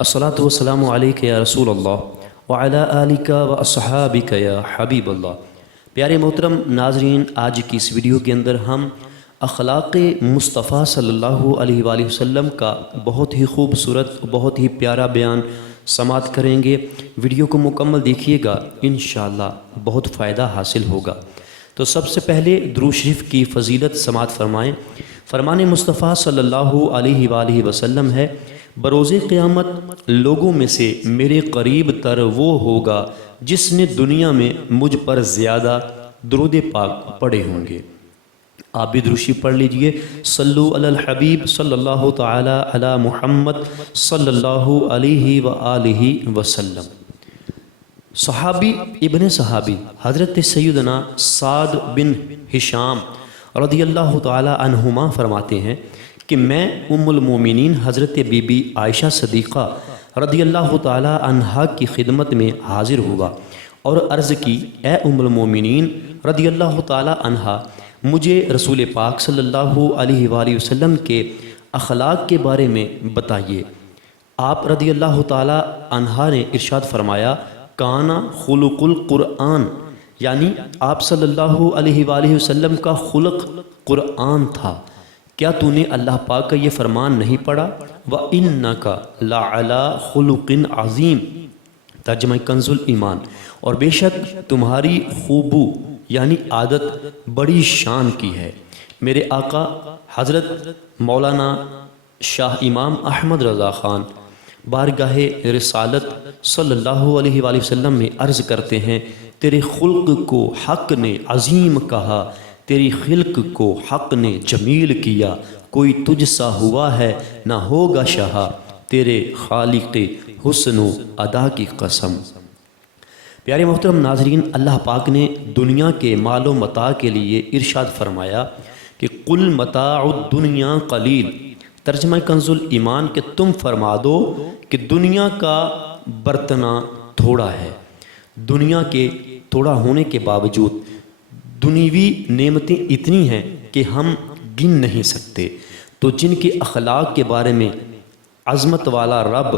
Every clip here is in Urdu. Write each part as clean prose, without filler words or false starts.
الصلاۃ والسلام علیک یا رسول اللہ وعلی آلک و اصحابک یا حبیب اللہ۔ پیارے محترم ناظرین، آج کی اس ویڈیو کے اندر ہم اخلاق مصطفیٰ صلی اللہ علیہ وآلہ وسلم کا بہت ہی خوبصورت، بہت ہی پیارا بیان سماعت کریں گے۔ ویڈیو کو مکمل دیکھیے گا، انشاءاللہ بہت فائدہ حاصل ہوگا۔ تو سب سے پہلے درود شریف کی فضیلت سماعت فرمائیں۔ فرمان مصطفیٰ صلی اللہ علیہ وآلہ وسلم ہے، بروز قیامت لوگوں میں سے میرے قریب تر وہ ہوگا جس نے دنیا میں مجھ پر زیادہ درود پاک پڑھے ہوں گے۔ آپ بھی درود شریف پڑھ لیجئے۔ صلو علی الحبیب صلی اللہ تعالی علی محمد صلی اللہ علیہ وآلہ وسلم۔ صحابی ابن صحابی حضرت سیدنا سعد بن ہشام رضی اللہ تعالی عنہما فرماتے ہیں کہ میں ام المومنین حضرت بی بی عائشہ صدیقہ رضی اللہ تعالی عنہا کی خدمت میں حاضر ہوا اور عرض کی، اے ام المومنین رضی اللہ تعالی عنہا، مجھے رسول پاک صلی اللہ علیہ وآلہ وسلم کے اخلاق کے بارے میں بتائیے۔ آپ رضی اللہ تعالی عنہا نے ارشاد فرمایا، کانا خلق القرآن، یعنی آپ صلی اللہ علیہ وآلہ وسلم کا خلق قرآن تھا۔ کیا تو نے اللہ پاک کا یہ فرمان نہیں پڑھا؟ وَإِنَّكَ لَعَلَىٰ خُلُقٍ عَظِيمٍ، ترجمہ کنز الایمان، اور بے شک تمہاری خوبو یعنی عادت بڑی شان کی ہے۔ میرے آقا حضرت مولانا شاہ امام احمد رضا خان بارگاہ رسالت صلی اللہ علیہ وآلہ وسلم میں عرض کرتے ہیں، تیرے خلق کو حق نے عظیم کہا، تیری خلق کو حق نے جمیل کیا، کوئی تجھ سا ہوا ہے نہ ہوگا شہا، تیرے خالق حسن و ادا کی قسم۔ پیارے محترم ناظرین، اللہ پاک نے دنیا کے مال و متاع کے لیے ارشاد فرمایا کہ قل متاع الدنیا قلیل، ترجمہ کنز الایمان، کہ تم فرما دو کہ دنیا کا برتنا تھوڑا ہے۔ دنیا کے تھوڑا ہونے کے باوجود دنیوی نعمتیں اتنی ہیں کہ ہم گن نہیں سکتے۔ تو جن کے اخلاق کے بارے میں عظمت والا رب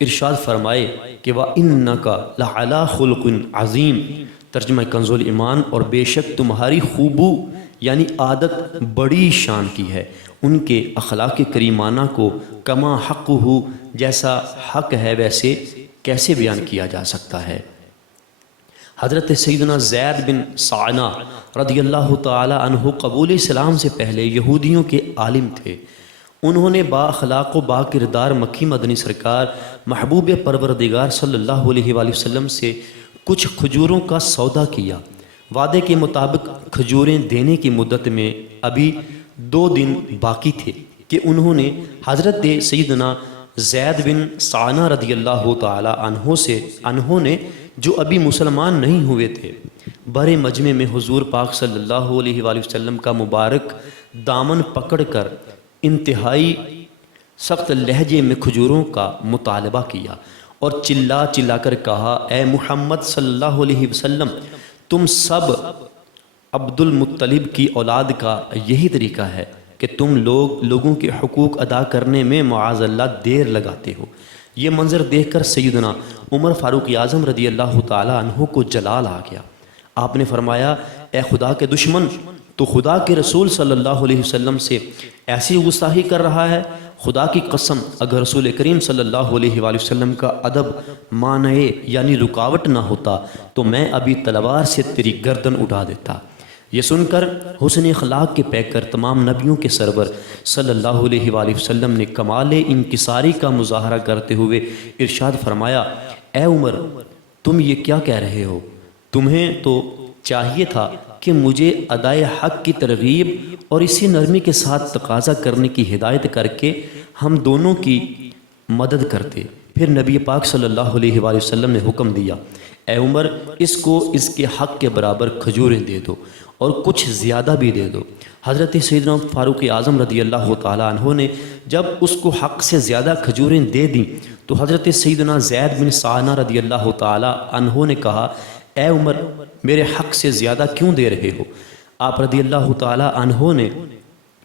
ارشاد فرمائے کہ وَإِنَّكَ لَعَلَىٰ خُلُقٍ عَظِيمٍ، ترجمہ کنز الایمان، اور بے شک تمہاری خوبو یعنی عادت بڑی شان کی ہے، ان کے اخلاق کریمانہ کو کما حق ہو، جیسا حق ہے ویسے کیسے بیان کیا جا سکتا ہے۔ حضرت سیدنا زید بن سعنہ رضی اللہ تعالی عنہ قبول اسلام سے پہلے یہودیوں کے عالم تھے۔ انہوں نے با اخلاق و با کردار مکی مدنی سرکار محبوب پروردگار صلی اللہ علیہ وآلہ وسلم سے کچھ کھجوروں کا سودا کیا۔ وعدے کے مطابق کھجوریں دینے کی مدت میں ابھی 2 دن باقی تھے کہ انہوں نے حضرت سیدنا زید بن سعنہ رضی اللہ تعالی عنہ نے جو ابھی مسلمان نہیں ہوئے تھے، بڑے مجمع میں حضور پاک صلی اللہ علیہ وآلہ وسلم کا مبارک دامن پکڑ کر انتہائی سخت لہجے میں کھجوروں کا مطالبہ کیا اور چلا چلا کر کہا، اے محمد صلی اللہ علیہ وسلم، تم سب عبد المطلب کی اولاد کا یہی طریقہ ہے کہ تم لوگوں کے حقوق ادا کرنے میں معاذ اللہ دیر لگاتے ہو۔ یہ منظر دیکھ کر سیدنا عمر فاروق اعظم رضی اللہ تعالی عنہ کو جلال آ گیا۔ آپ نے فرمایا، اے خدا کے دشمن، تو خدا کے رسول صلی اللہ علیہ وسلم سے ایسی گستاخی کر رہا ہے؟ خدا کی قسم، اگر رسول کریم صلی اللہ علیہ وآلہ وسلم کا ادب مانع یعنی رکاوٹ نہ ہوتا تو میں ابھی تلوار سے تیری گردن اٹھا دیتا۔ یہ سن کر حسن اخلاق کے پیکر تمام نبیوں کے سرور صلی اللہ علیہ وآلہ وسلم نے کمال انکساری کا مظاہرہ کرتے ہوئے ارشاد فرمایا، اے عمر، تم یہ کیا کہہ رہے ہو؟ تمہیں تو چاہیے تھا کہ مجھے ادائے حق کی ترغیب اور اسی نرمی کے ساتھ تقاضا کرنے کی ہدایت کر کے ہم دونوں کی مدد کرتے۔ پھر نبی پاک صلی اللہ علیہ وآلہ وسلم نے حکم دیا، اے عمر، اس کو اس کے حق کے برابر کھجوریں دے دو اور کچھ زیادہ بھی دے دو۔ حضرت سیدنا فاروق اعظم رضی اللہ تعالی عنہ نے جب اس کو حق سے زیادہ کھجوریں دے دیں تو حضرت سیدنا زید بن سعنہ رضی اللہ تعالی عنہ نے کہا، اے عمر، میرے حق سے زیادہ کیوں دے رہے ہو؟ آپ رضی اللہ تعالی عنہ نے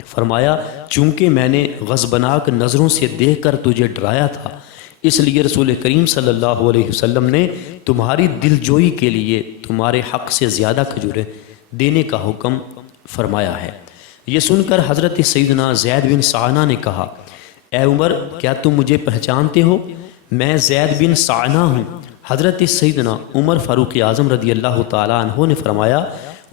فرمایا، چونکہ میں نے غضبناک نظروں سے دیکھ کر تجھے ڈرایا تھا، اس لیے رسول کریم صلی اللہ علیہ وسلم نے تمہاری دل جوئی کے لیے تمہارے حق سے زیادہ کھجوریں دینے کا حکم فرمایا ہے۔ یہ سن کر حضرت سیدنا زید بن سعنہ نے کہا، اے عمر، کیا تم مجھے پہچانتے ہو؟ میں زید بن سعنہ ہوں۔ حضرت سیدنا عمر فاروق اعظم رضی اللہ تعالیٰ عنہ نے فرمایا،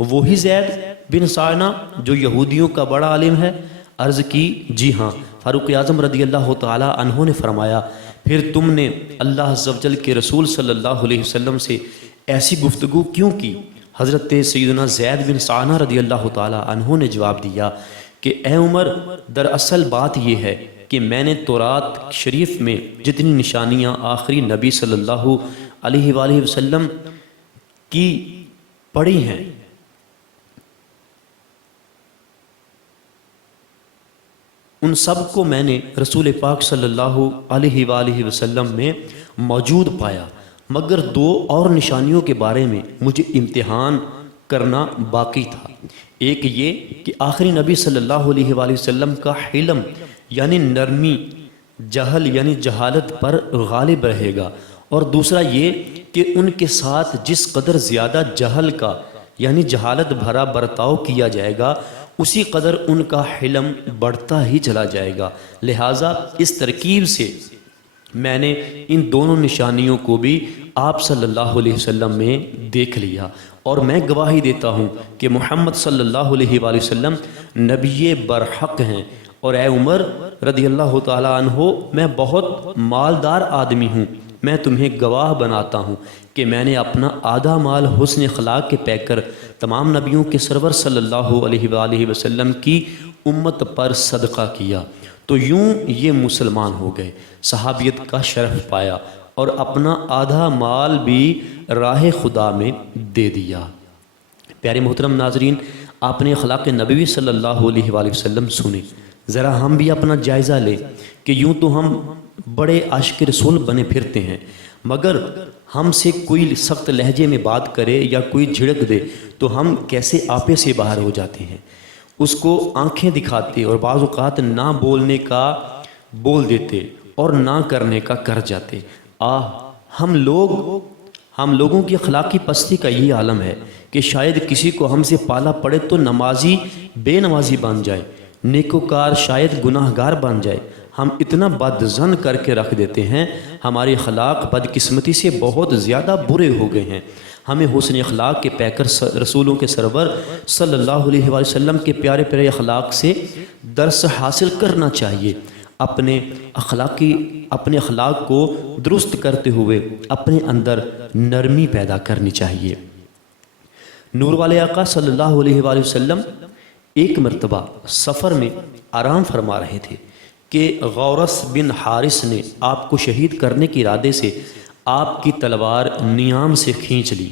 وہی زید بن سعنہ جو یہودیوں کا بڑا عالم ہے؟ عرض کی، جی ہاں۔ فاروق اعظم رضی اللہ تعالیٰ عنہ نے فرمایا، پھر تم نے اللہ عز و جل کے رسول صلی اللہ علیہ وسلم سے ایسی گفتگو کیوں کی؟ حضرت سیدنا زید بن سعنہ رضی اللہ تعالیٰ عنہ نے جواب دیا کہ اے عمر، دراصل بات یہ ہے کہ میں نے تورات شریف میں جتنی نشانیاں آخری نبی صلی اللہ علیہ وآلہ وسلم کی پڑھی ہیں ان سب کو میں نے رسول پاک صلی اللہ علیہ وآلہ وسلم میں موجود پایا، مگر دو اور نشانیوں کے بارے میں مجھے امتحان کرنا باقی تھا۔ ایک یہ کہ آخری نبی صلی اللہ علیہ وآلہ وسلم کا حلم یعنی نرمی، جہل یعنی جہالت پر غالب رہے گا، اور دوسرا یہ کہ ان کے ساتھ جس قدر زیادہ جہل کا یعنی جہالت بھرا برتاؤ کیا جائے گا اسی قدر ان کا حلم بڑھتا ہی چلا جائے گا۔ لہٰذا اس ترکیب سے میں نے ان دونوں نشانیوں کو بھی آپ صلی اللہ علیہ وسلم میں دیکھ لیا، اور میں گواہی دیتا ہوں کہ محمد صلی اللہ علیہ وآلہ وسلم نبی برحق ہیں۔ اور اے عمر رضی اللہ تعالیٰ عنہ، میں بہت مالدار آدمی ہوں، میں تمہیں گواہ بناتا ہوں کہ میں نے اپنا آدھا مال حسن اخلاق کے پیکر تمام نبیوں کے سرور صلی اللہ علیہ وآلہ وسلم کی امت پر صدقہ کیا، تو یوں یہ مسلمان ہو گئے، صحابیت کا شرف پایا، اور اپنا آدھا مال بھی راہ خدا میں دے دیا۔ پیارے محترم ناظرین، آپ نے اخلاق نبوی صلی اللہ علیہ وآلہ وسلم سنے، ذرا ہم بھی اپنا جائزہ لیں کہ یوں تو ہم بڑے عاشق رسول بنے پھرتے ہیں، مگر ہم سے کوئی سخت لہجے میں بات کرے یا کوئی جھڑک دے تو ہم کیسے آپے سے باہر ہو جاتے ہیں، اس کو آنکھیں دکھاتے اور بعض اوقات نہ بولنے کا بول دیتے اور نہ کرنے کا کر جاتے۔ ہم لوگوں کی اخلاقی پستی کا یہ عالم ہے کہ شاید کسی کو ہم سے پالا پڑے تو نمازی بے نمازی بن جائے، نیکوکار شاید گناہ گار بن جائے۔ ہم اتنا بد ظن کر کے رکھ دیتے ہیں، ہمارے اخلاق بدقسمتی سے بہت زیادہ برے ہو گئے ہیں۔ ہمیں حسن اخلاق کے پیکر رسولوں کے سرور صلی اللہ علیہ وآلہ وسلم کے پیارے پیارے اخلاق سے درس حاصل کرنا چاہیے، اپنے اخلاق کو درست کرتے ہوئے اپنے اندر نرمی پیدا کرنی چاہیے۔ نور والے آقا صلی اللہ علیہ وآلہ وسلم ایک مرتبہ سفر میں آرام فرما رہے تھے کہ غورث بن حارث نے آپ کو شہید کرنے کے ارادے سے آپ کی تلوار نیام سے کھینچ لی۔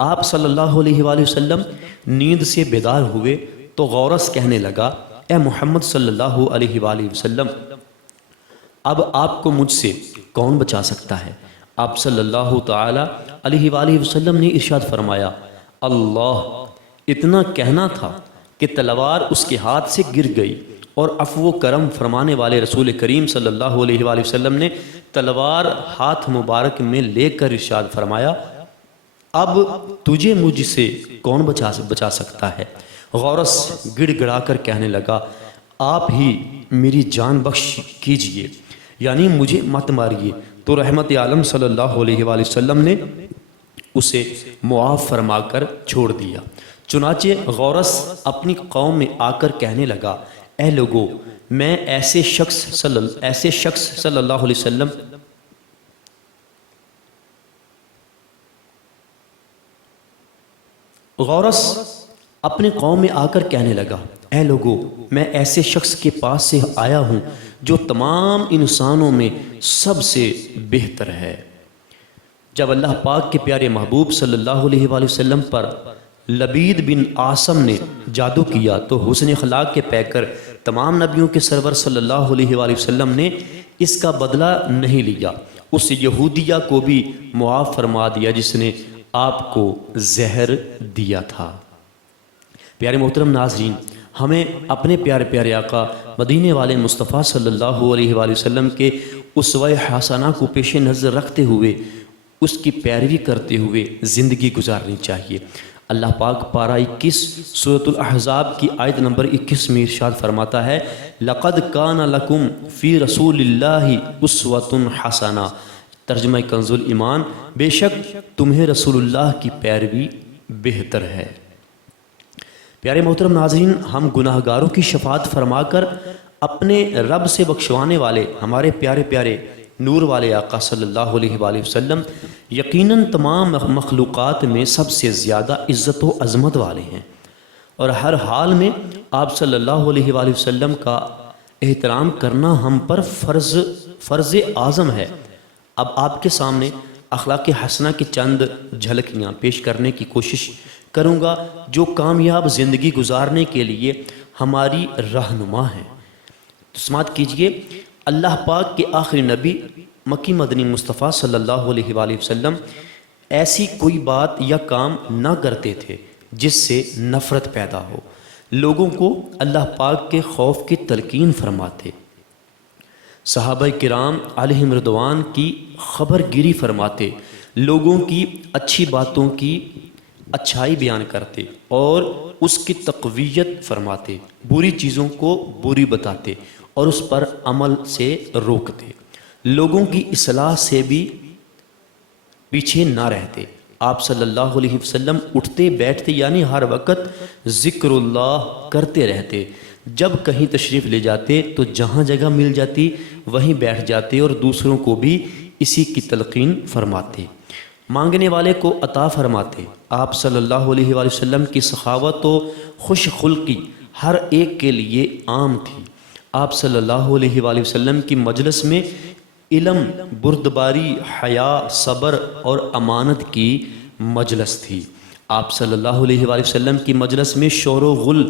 آپ صلی اللہ علیہ وآلہ وسلم نیند سے بیدار ہوئے تو غورث کہنے لگا، اے محمد صلی اللہ علیہ وآلہ وسلم، اب آپ کو مجھ سے کون بچا سکتا ہے؟ آپ صلی اللہ تعالی علیہ وآلہ وسلم نے ارشاد فرمایا، اللہ! اتنا کہنا تھا کہ تلوار اس کے ہاتھ سے گر گئی، اور عفو و کرم فرمانے والے رسول کریم صلی اللہ علیہ وآلہ وسلم نے تلوار ہاتھ مبارک میں لے کر ارشاد فرمایا، اب تجھے مجھ سے کون بچا سکتا ہے؟ غورث گڑ گڑا کر کہنے لگا، آپ ہی میری جان بخش کیجئے، یعنی مجھے مت ماریے۔ تو رحمت عالم صلی اللہ علیہ وآلہ وسلم نے اسے معاف فرما کر چھوڑ دیا۔ چنانچہ غورث اپنی قوم میں آ کر کہنے لگا، اے لوگو، میں ایسے شخص صلی اللہ علیہ وسلم غورث اپنی قوم میں آ کر کہنے لگا، اے لوگو، میں ایسے شخص کے پاس سے آیا ہوں جو تمام انسانوں میں سب سے بہتر ہے۔ جب اللہ پاک کے پیارے محبوب صلی اللہ علیہ وآلہ وسلم پر لبید بن عاصم نے جادو کیا تو حسن اخلاق کے پیکر تمام نبیوں کے سرور صلی اللہ علیہ وآلہ وسلم نے اس کا بدلہ نہیں لیا، اس یہودیہ کو بھی معاف فرما دیا جس نے آپ کو زہر دیا تھا۔ پیارے محترم ناظرین، ہمیں اپنے پیارے پیارے آقا مدینے والے مصطفیٰ صلی اللہ علیہ وآلہ وسلم کے اسوہ حسنہ کو پیش نظر رکھتے ہوئے اس کی پیروی کرتے ہوئے زندگی گزارنی چاہیے۔ اللہ پاک پارہ 21 سورۃ الاحزاب کی آیت نمبر 21 میں ارشاد فرماتا ہے لَقَدْ كَانَ لَكُمْ فِي رَسُولِ اللَّهِ أُسْوَةٌ حَسَنَةٌ، ترجمہ کنز الایمان، بے شک تمہیں رسول اللہ کی پیروی بہتر ہے۔ پیارے محترم ناظرین، ہم گناہ گاروں کی شفاعت فرما کر اپنے رب سے بخشوانے والے ہمارے پیارے پیارے نور والے آقا صلی اللہ علیہ وآلہ وسلم یقیناً تمام مخلوقات میں سب سے زیادہ عزت و عظمت والے ہیں، اور ہر حال میں آپ صلی اللہ علیہ وآلہ وسلم کا احترام کرنا ہم پر فرض اعظم ہے۔ اب آپ کے سامنے اخلاق حسنہ کی چند جھلکیاں پیش کرنے کی کوشش کروں گا جو کامیاب زندگی گزارنے کے لیے ہماری رہنما ہیں۔ سماعت کیجئے، اللہ پاک کے آخری نبی مکی مدنی مصطفیٰ صلی اللہ علیہ وآلہ وسلم ایسی کوئی بات یا کام نہ کرتے تھے جس سے نفرت پیدا ہو، لوگوں کو اللہ پاک کے خوف کی تلقین فرماتے، صحابہ کرام علیہم رضوان کی خبر گیری فرماتے، لوگوں کی اچھی باتوں کی اچھائی بیان کرتے اور اس کی تقویت فرماتے، بری چیزوں کو بری بتاتے اور اس پر عمل سے روکتے، لوگوں کی اصلاح سے بھی پیچھے نہ رہتے۔ آپ صلی اللہ علیہ وسلم اٹھتے بیٹھتے یعنی ہر وقت ذکر اللہ کرتے رہتے، جب کہیں تشریف لے جاتے تو جہاں جگہ مل جاتی وہیں بیٹھ جاتے اور دوسروں کو بھی اسی کی تلقین فرماتے، مانگنے والے کو عطا فرماتے۔ آپ صلی اللہ علیہ وآلہ وسلم کی سخاوت و خوش خلقی ہر ایک کے لیے عام تھی۔ آپ صلی اللہ علیہ وآلہ وسلم کی مجلس میں علم، بردباری، حیا، صبر اور امانت کی مجلس تھی۔ آپ صلی اللہ علیہ وآلہ وسلم کی مجلس میں شور و غل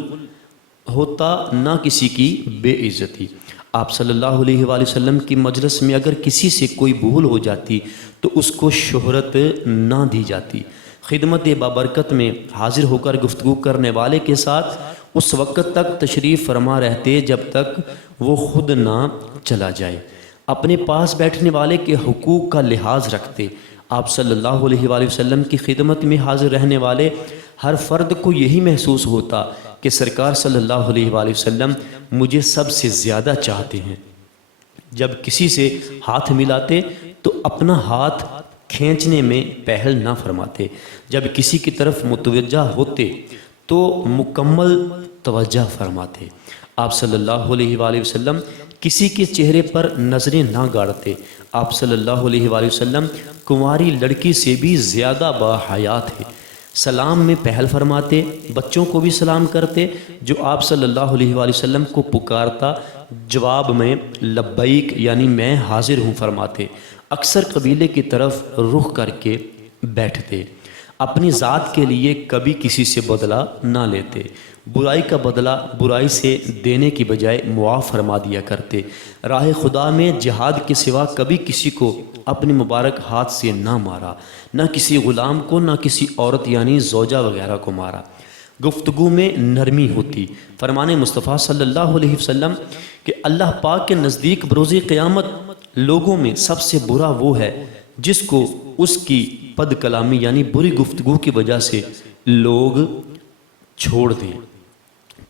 ہوتا، نہ کسی کی بے عزتی۔ آپ صلی اللہ علیہ وآلہ وسلم کی مجلس میں اگر کسی سے کوئی بھول ہو جاتی تو اس کو شہرت نہ دی جاتی۔ خدمت بابرکت میں حاضر ہو کر گفتگو کرنے والے کے ساتھ اس وقت تک تشریف فرما رہتے جب تک وہ خود نہ چلا جائے۔ اپنے پاس بیٹھنے والے کے حقوق کا لحاظ رکھتے۔ آپ صلی اللہ علیہ وآلہ وسلم کی خدمت میں حاضر رہنے والے ہر فرد کو یہی محسوس ہوتا کہ سرکار صلی اللہ علیہ وآلہ وسلم مجھے سب سے زیادہ چاہتے ہیں۔ جب کسی سے ہاتھ ملاتے تو اپنا ہاتھ کھینچنے میں پہل نہ فرماتے، جب کسی کی طرف متوجہ ہوتے تو مکمل توجہ فرماتے۔ آپ صلی اللہ علیہ وآلہ وسلم کسی کے چہرے پر نظریں نہ گاڑتے۔ آپ صلی اللہ علیہ وآلہ وسلم کنواری لڑکی سے بھی زیادہ باحیا تھے۔ سلام میں پہل فرماتے، بچوں کو بھی سلام کرتے، جو آپ صلی اللہ علیہ وآلہ وسلم کو پکارتا جواب میں لبیک یعنی میں حاضر ہوں فرماتے۔ اکثر قبیلے کی طرف رخ کر کے بیٹھتے، اپنی ذات کے لیے کبھی کسی سے بدلہ نہ لیتے، برائی کا بدلہ برائی سے دینے کی بجائے معاف فرما دیا کرتے، راہ خدا میں جہاد کے سوا کبھی کسی کو اپنے مبارک ہاتھ سے نہ مارا، نہ کسی غلام کو، نہ کسی عورت یعنی زوجہ وغیرہ کو مارا۔ گفتگو میں نرمی ہوتی۔ فرمان مصطفیٰ صلی اللہ علیہ وسلم کہ اللہ پاک کے نزدیک بروز قیامت لوگوں میں سب سے برا وہ ہے جس کو اس کی بد کلامی یعنی بری گفتگو کی وجہ سے لوگ چھوڑ دیں۔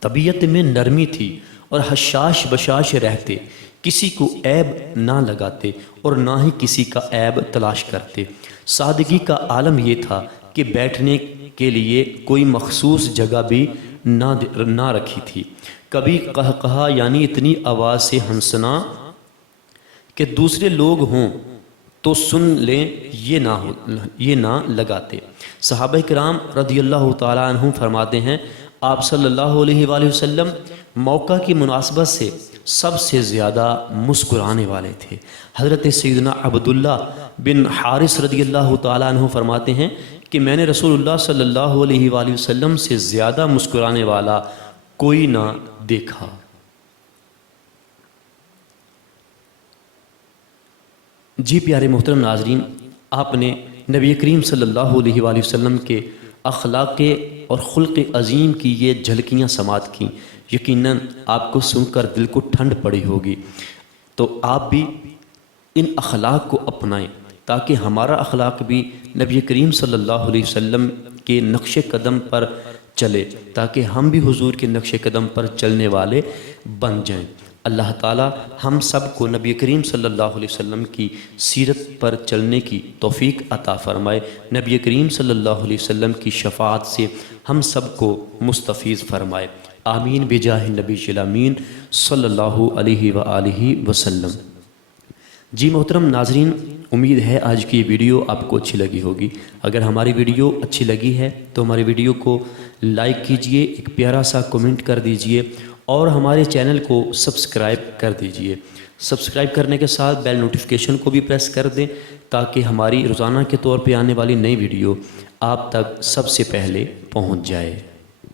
طبیعت میں نرمی تھی اور حشاش بشاش رہتے، کسی کو عیب نہ لگاتے اور نہ ہی کسی کا عیب تلاش کرتے۔ سادگی کا عالم یہ تھا کہ بیٹھنے کے لیے کوئی مخصوص جگہ بھی نہ رکھی تھی۔ کبھی قہقہا یعنی اتنی آواز سے ہنسنا کہ دوسرے لوگ ہوں تو سن لیں یہ نہ لگاتے۔ صحابہ کرام رضی اللہ تعالیٰ عنہ فرماتے ہیں آپ صلی اللہ علیہ وآلہ وسلم موقع کی مناسبت سے سب سے زیادہ مسکرانے والے تھے۔ حضرت سیدنا عبداللہ بن حارث رضی اللہ تعالیٰ عنہ فرماتے ہیں کہ میں نے رسول اللہ صلی اللہ علیہ وآلہ وسلم سے زیادہ مسکرانے والا کوئی نہ دیکھا۔ جی پیارے محترم ناظرین، آپ نے نبی کریم صلی اللہ علیہ وآلہ وسلم کے اخلاق اور خلق عظیم کی یہ جھلکیاں سماعت کیں، یقیناً آپ کو سن کر دل کو ٹھنڈ پڑی ہوگی۔ تو آپ بھی ان اخلاق کو اپنائیں تاکہ ہمارا اخلاق بھی نبی کریم صلی اللہ علیہ وسلم کے نقش قدم پر چلے، تاکہ ہم بھی حضور کے نقش قدم پر چلنے والے بن جائیں۔ اللہ تعالی ہم سب کو نبی کریم صلی اللہ علیہ وسلم کی سیرت پر چلنے کی توفیق عطا فرمائے، نبی کریم صلی اللہ علیہ وسلم کی شفاعت سے ہم سب کو مستفیض فرمائے، آمین بجاہ نبی الامین صلی اللہ علیہ وآلہ وسلم۔ جی محترم ناظرین، امید ہے آج کی یہ ویڈیو آپ کو اچھی لگی ہوگی۔ اگر ہماری ویڈیو اچھی لگی ہے تو ہماری ویڈیو کو لائک کیجئے، ایک پیارا سا کمنٹ کر دیجئے اور ہمارے چینل کو سبسکرائب کر دیجئے۔ سبسکرائب کرنے کے ساتھ بیل نوٹیفیکیشن کو بھی پریس کر دیں تاکہ ہماری روزانہ کے طور پہ آنے والی نئی ویڈیو آپ تک سب سے پہلے پہنچ جائے۔